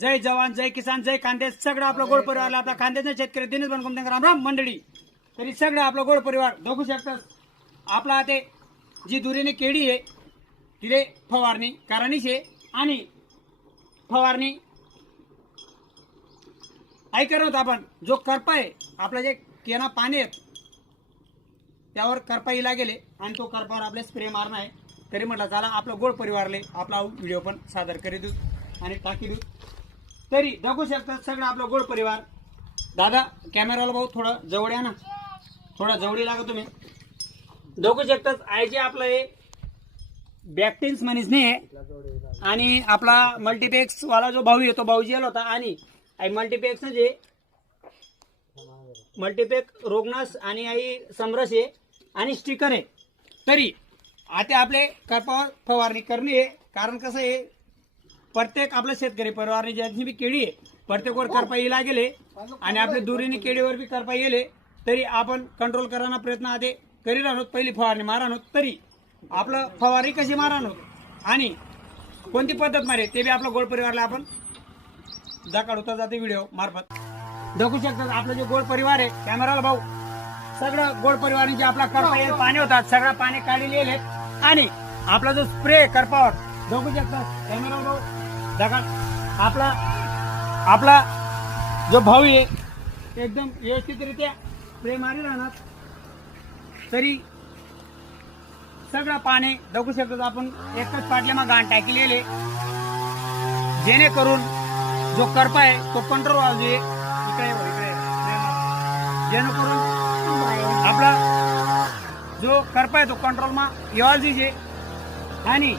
जय जवान जय किसान जय कांदे सगळं आपलं गोड परिवार आपला कांद्याचा शेतकरी दिनेश बनकुमते राम मंडळी तरी सगळं आपलं गोड परिवार बघू शकतात. आपला ते जी दुरीने केळी आहे तिथे फवारणी करानीच आहे आणि फवारणी आई करत आपण जो करपा आहे आपला जे केना पाणी आहे त्यावर करपा इला गेले आणि तो करपावर आपले स्प्रे मारणं आहे. तरी म्हटलं चला आपलं गोड परिवारले आपला व्हिडिओ पण सादर करी देऊ आणि टाकी देऊ. तरी बघू शकतात सगळं आपलं गोड परिवार. दादा कॅमेराला भाऊ थोडं जवळ या ना, थोडा जवळी लागा तुम्ही. बघू शकतात आयचे आपलं हे बॅक्टिन्स मनीस नाही आणि आपला मल्टीपेक्स वाला जो भाऊ आहे तो भाऊजी आला होता आणि मल्टीपेक्स जे मल्टीपेक रोगनास आणि आई समरस आहे आणि स्टिकर आहे. तरी आता आपले करपावर फवारणी करणे आहे. कारण कसं आहे प्रत्येक आपल्या शेतकरी परिवाराने ज्यांची बी केळी आहे प्रत्येकवर करपा येला गेले आणि आपल्या दुरीने केळीवर बी करपा गेले तरी आपण कंट्रोल करण्याचा प्रयत्न आधी करीत आहोत. पहिली फवारणी मारा तरी आपलं फवारणी कशी मारा आणि कोणती पद्धत मारे ते बी आपलं गोड परिवारला आपण जाकाड होता जाते व्हिडिओ मार्फत बघू शकतात. आपला जो गोड परिवार आहे कॅमेराला भाऊ सगळं गोड परिवारांचे आपला करपा पाणी होतात सगळं पाणी काढलेले आणि आपला जो स्प्रे करपावर बघू शकतात कॅमेरा भाऊ जाकाड आपला जो भाऊ आहे एकदम व्यवस्थितरित्या स्प्रे मारी राहणार. तरी सगळं पाणी बघू शकतो आपण एकच पाटल्या मग घाण टाकलेले जेणेकरून जो करपा आहे तो कंट्रोल व्हावा इकडे जेणेकरून आपला जो करपा आहे तो कंट्रोल मा येवाल दिजे आणि